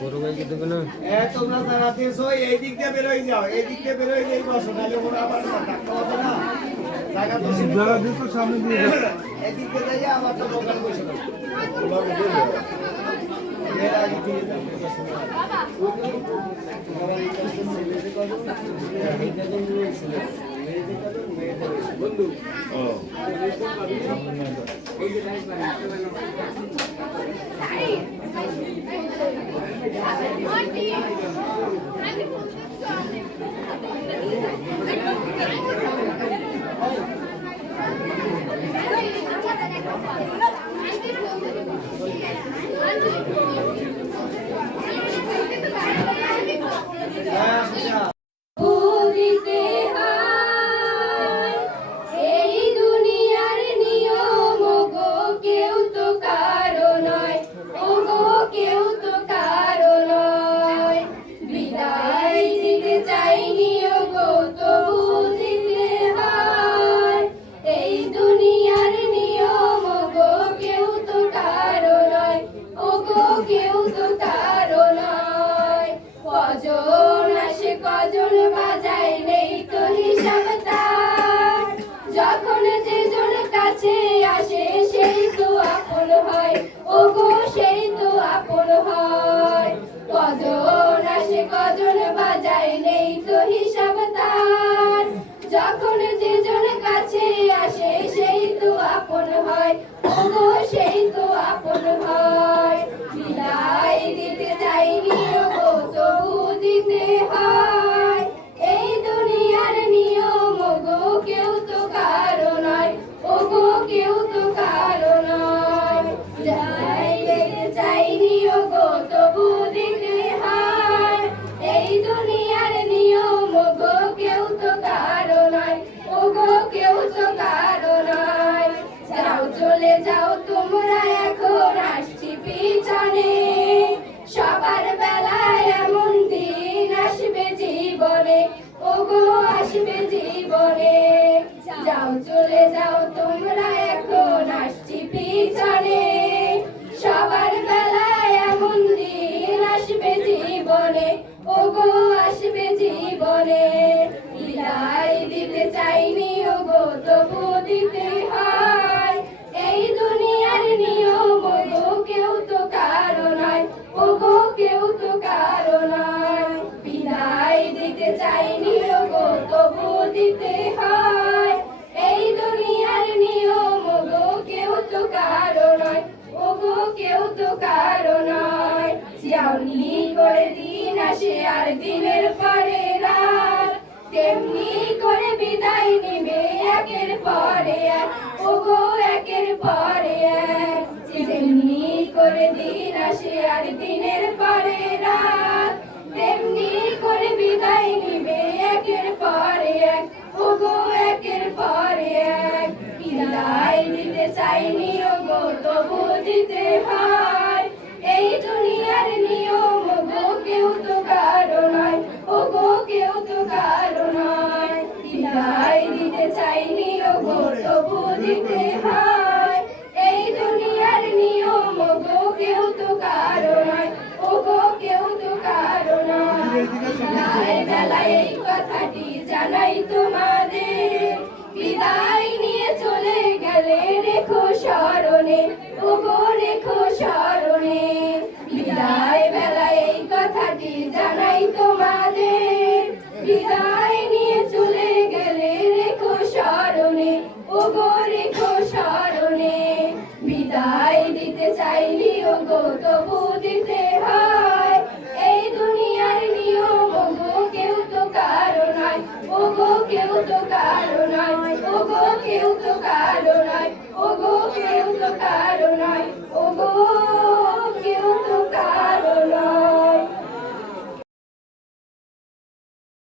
বড় ভাইকে দেবে না? তোমরা যারা দিয়েছো এই দিক দিয়ে বের হয়ে যাও, এই দিক দিয়ে বের হয়ে যাই বসো, নাহলে ওরা আবার ডাক্তার হবে না। জায়গা তো যারা দিয়েছো সামনে দিয়ে যাও। এই দিক দিয়ে যাই আবার তো দোকান বসে দাও। এর আগে দিয়ে দাও। বন্ধু যখন যে জন কাছে আসে সেই তো আপন হয়, ওগো সেই তো আপন হয়। কজন আসে কজন বাজায় নেই তো হিসাব তার, যখন যে জন কাছে আসে সেই তো আপন হয়, ওগো সেই তো আপন হয়। বিদায় দিতে চাইনি ওগো তবু দিতে হয়, এই দুনিয়ার নিয়ম ওগো কেউ তো কারো নয়, ওগো কেউ তো কারো নয়। যাই দিতে চাইনি ওগো তবু দিতে হয়, এই দুনিয়ার নিয়ম ওগো কেউ তো কারো নয়, ওগো কেউ তো কারো নয়। যাও চলে যাও তোমরা এখন আসছি পিছনে, সবার বেলায় এমন দিন আসবে জীবনে, ওগো আসবে জীবনে। যাও চলে যাও তোমরা এখন আসছি পিছনে, সবার বেলায় এমন দিন আসবে জীবনে, ওগো আসবে জীবনে। বিদায় দিতে চাইনি ওগো তবু দিতে হয়, এই দুনিয়ার নিয়ম ওগো কেউ তো কারো নয়, ওগো কেউ তো কারো নয়। বিদায় দিতে চাইনি ওগো তবু দিতে হয়, এই দুনিয়ার নিয়ম ওগো কেউ তো কারো নয়, ওগো কেউ তো কারো নয়। যেমনি করে দিন আসে আর দিনের পরে রাত, তেমনি করে বিদায় নিবে একের পরে এক, ওগো একের পরে এক। যেমনি করে দিন আসে আর দিনের পরে রাত, তেমনি করে বিদায় নিবে একের পরে এক, ওগো একের পরে এক। বিদায় দিতে চাইনি ওগো তবু দিতে হয়, এই দুনিয়ার নিয়ম ওগো কেউ তো কারো নয়, ওগো কেউ তো কারো নয়। বিদায় দিতে চাইনি ওগো তবু দিতে হয়, এই দুনিয়ার নিয়ম ওগো কেউ তো কারো নয়, ওগো কেউ তো কারো নয়। বেলায় বেলায় এই কথাটি জানাই তোমাদের, বিদায় নিয়ে চলে গেলে রেখো স্মরণে, ওগো রেখো স্মরণে। বিদায় বেলায় এই কথাটি জানাই তোমাদের, বিদায় নিয়ে চলে গেলে রেখো স্মরণে, ওগো রেখো স্মরণে। বিদায় দিতে চাইনি ওগো তবু দিতে হয়, এই দুনিয়ার নিয়ম ওগো কেউ তো কারো নয়, ওগো কেউ তো কারো নয়, ওগো কেউ তো কারো নয়, ওগো কেউ তো কারো নয়।